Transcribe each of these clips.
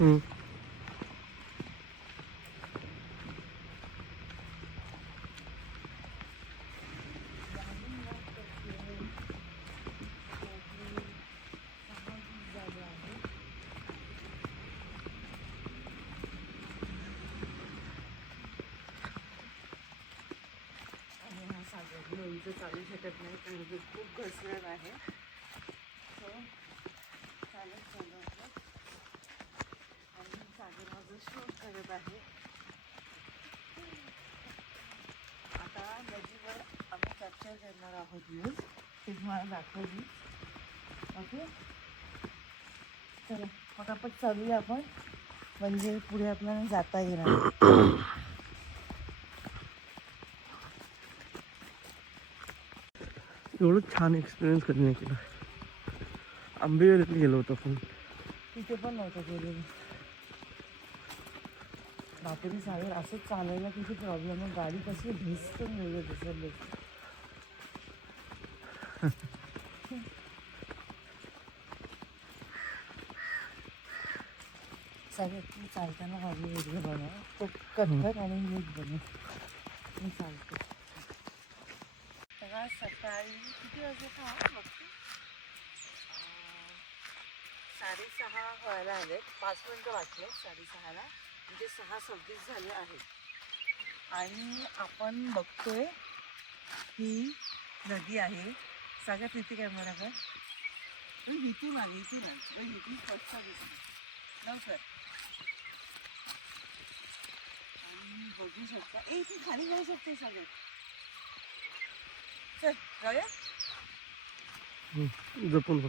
हम्म. चालू शकत नाही कारण की खूप घसरण आहे. सो चालत चालू आहे आणि सागर माझं शूट करत आहे. आता नदीवर आम्ही कॅप्चर करणार आहोत व्ह्यूज, ते तुम्हाला दाखवली. ओके, चला पटापट चालूया आपण, म्हणजे पुढे आपल्याला जाता येणार. एवढं छान एक्सपिरियन्स कधी नाही केला. आंबेवलीत गेलो होतो पण तिथे पण नव्हतं गेलेलं. बापरे सागर, असंच चालायला किती प्रॉब्लेम आहे. गाडी कशी भिजतं मिळेल दिसत. सागर तू चालताना माझी व्हिडिओ बनव, तो कटकट आणि नीट बनव. मी चालते. तेव्हा सकाळी किती वाजता बघते, 6:30 व्हायला आले. 5 मिनटं वाटले 6:30ला, म्हणजे 6:26 झाले आहेत. आणि आपण बघतोय ही नदी आहे. सागर तिथे कॅमेरा कर. इथून आली, इथून स्वच्छ दिसते लवकर. आणि बघू शकता, ती खाली जाऊ शकते सागर. चल जाऊया. जपून बघ.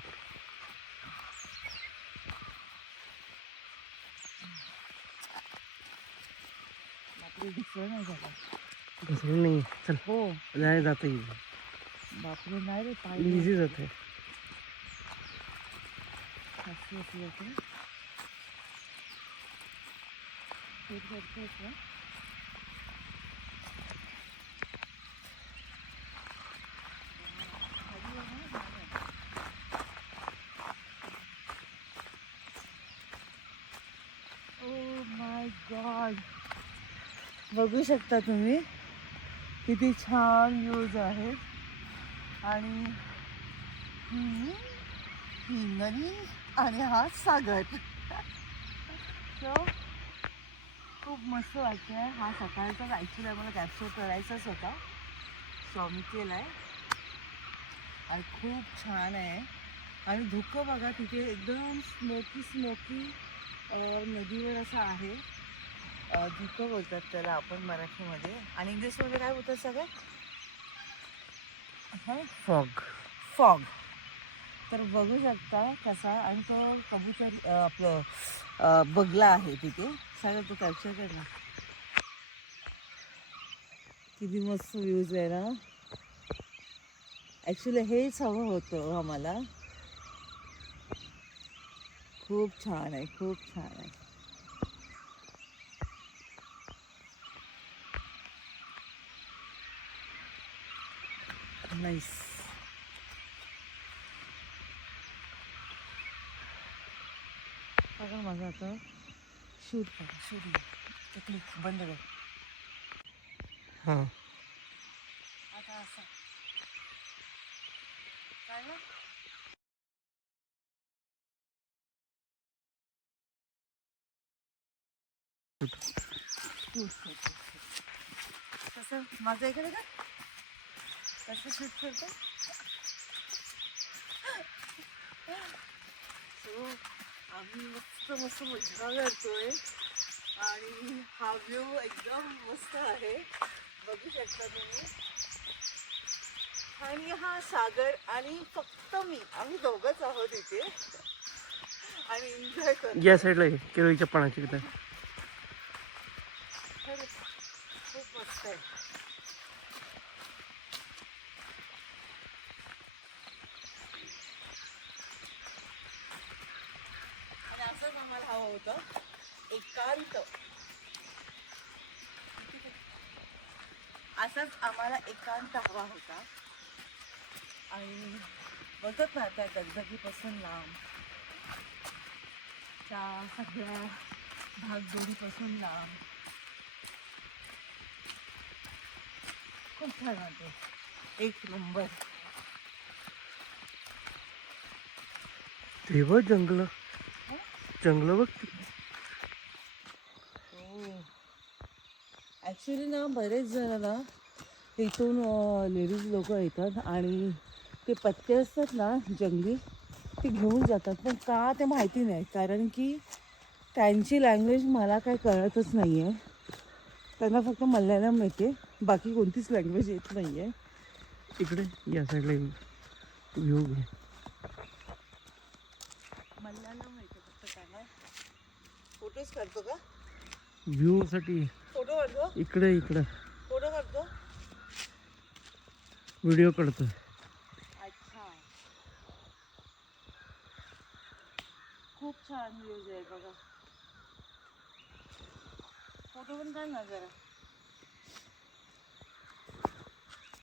बापरे दिसलं नाही झालं. घसरून नाही. चल हो नाही जाता येईल. बापरे, नाही रे पाय इझी जात आहे. अशी अशी होते. ओ माय गॉड, बघू शकता तुम्ही किती छान व्ह्यूज आहेत. आणि ही नदी आणि हा सागर. सो खूप मस्त वाटतंय. हा सकाळचाच ॲक्च्युली आम्हाला कॅप्चर करायचाच होता, सो आम्ही केला आहे. आणि खूप छान आहे. आणि धुकं बघा तिथे एकदम स्मोकी नदीवर असं आहे. धुकं बोलतात त्याला आपण मराठीमध्ये, आणि इंग्लिशमध्ये काय बोलतात सगळं? हां, फॉग. फॉग. तर बघू शकता कसा. आणि तो कबूतर आपलं बगला आहे तिथे. सगळं तो कॅप्चर कर ना. किती मस्त व्ह्यूज आहे ना. ॲक्च्युली हेच हवं होतं आम्हाला. खूप छान आहे, खूप छान आहे. नाईस. बघा माझं आता शूट ते क्लिक बंद कर. हां, आता असं काय ना, कसं माझं इकडे का कसं शूट करतो. सो आम्ही मस्त मजा करतोय. आणि हा व्ह्यू एकदम मस्त आहे, बघू शकता तुम्ही. आणि हा सागर आणि फक्त मी, आम्ही दोघंच आहोत इथे आणि एन्जॉय करतो. या साईडला आहे केळीच्या पानाची तिथं. खरंच खूप मस्त आहे. आणि असंच आम्हाला हवं होतं, एकांत. असाच आम्हाला एकांत हवा होता. आणि बघत ना त्या दगदगीपासून लांब. जंगलाच्या सगळ्या भागदौडीपासून लांब. खूप छान वाटते. एक नंबर. ते बघ जंगल, जंगल बघ. ॲक्च्युली ना बरेच जण ना इथून लेडीज लोक येतात आणि ते पत्ते असतात ना जंगली ते घेऊन जातात. पण का ते माहिती नाही, कारण की त्यांची लँग्वेज मला काय कळतच नाही आहे. त्यांना फक्त मल्याळम येते, बाकी कोणतीच लँग्वेज येत नाही आहे. इकडे या साईडला व्ह्यू घे. मल्याळम येते फक्त त्यांना. फोटोज काढतो का? व्ह्यू साठी फोटो काढतो. इकडे इकडे फोटो काढतो. व्हिडिओ काढतोय. अच्छा, खूप छान व्ह्यूज आहे बघा. फोटो पण काढ ना जरा.